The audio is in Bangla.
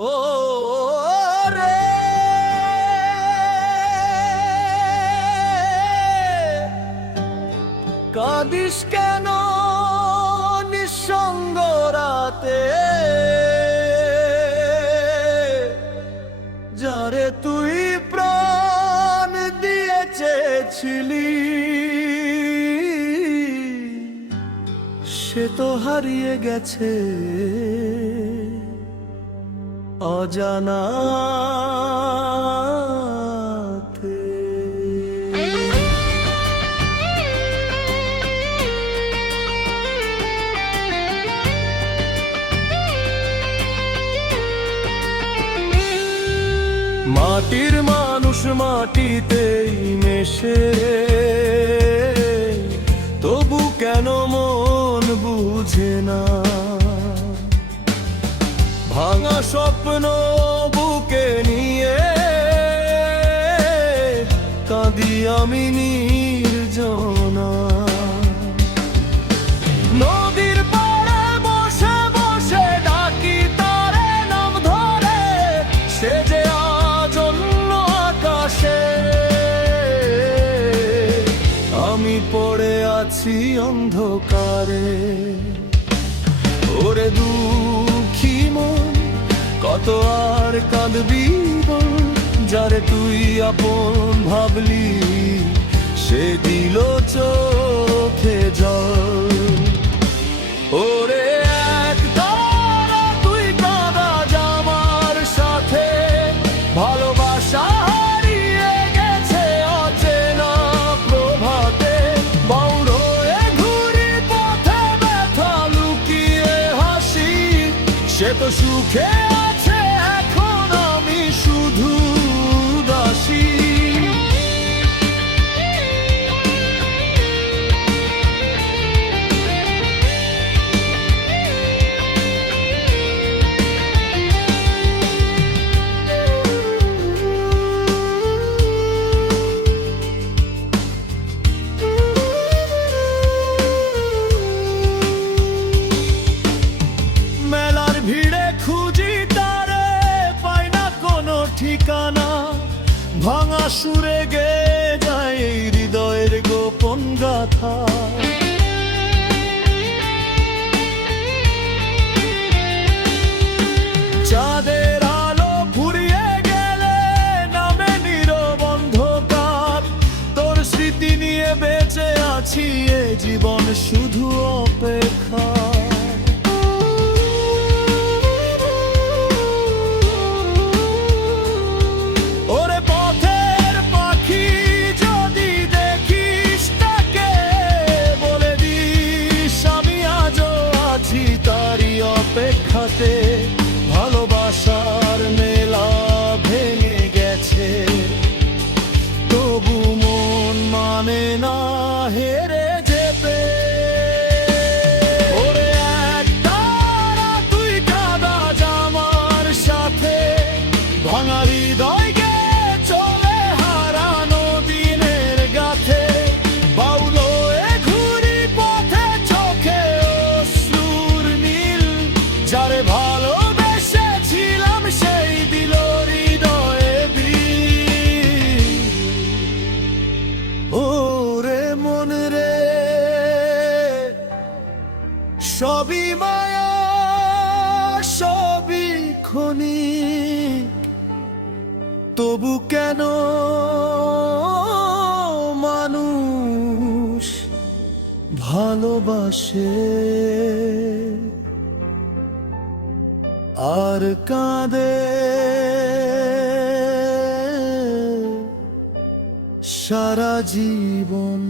ও রে কাঁদিস কেন নিঃসঙ্গ রাতে, যারে তুই প্রাণ দিয়ে চেয়েছিলি সে তো হারিয়ে গেছে অজানাতে। মাটির মানুষ মাটিতেই মেশে, তবু কেন মন বুঝে না। ভাঙা স্বপ্ন বুকে নিয়ে কাঁদি আমি নির্জনা। নদীর পাড়ে বসে বসে ডাকি তারে নাম ধরে, সে যে আজ অন্য আকাশে। আমি পড়ে আছি অন্ধকারে। ওরে দুঃখী মন কত আর কাঁদবি বল, যারে তুই আপন ভাবলি সে দিল চোখে জল। ওরে একতারা তুই কাঁদা জামার সাথে, ভালোবাসা হারিয়ে গেছে অচেনা প্রভাতে। বাউল হয়ে ঘুরি পথে ব্যথা লুকিয়ে হাসি, সে তো সুখে আছে এখন আমি শুধু দাসী। মেলার ভিড়ে খুঁজি তারে পাই না কোনো ঠিকানা, ভাঙা সুরে গে যায় এই হৃদয়ের গোপন গাথা। চাঁদের আলো ফুরিয়ে গেলে নামে নীরব অন্ধকার, তোর স্মৃতি নিয়ে বেঁচে আছি এ জীবন শুধু অপেক্ষা। অপেক্ষাতে ভালোবাসার মেলা ভেঙে গেছে, তবু মন মানে না হেরে যেতে। ওরে একতারা তুই কাঁদা জামার সাথে, ভাঙা হৃদয় গে চলে হারানো দিনের গাথে। বাউল হয়ে ঘুরি পথে চোখে অশ্রুর নীল, যারে ভালোবেসেছিলাম সেই দিল হৃদয়ে বিষ। ওরে মন রে সবই মায়া সবই ক্ষণিক, তবু কেন মানুষ ভালোবাসে আর কাঁদে সারা জীবন।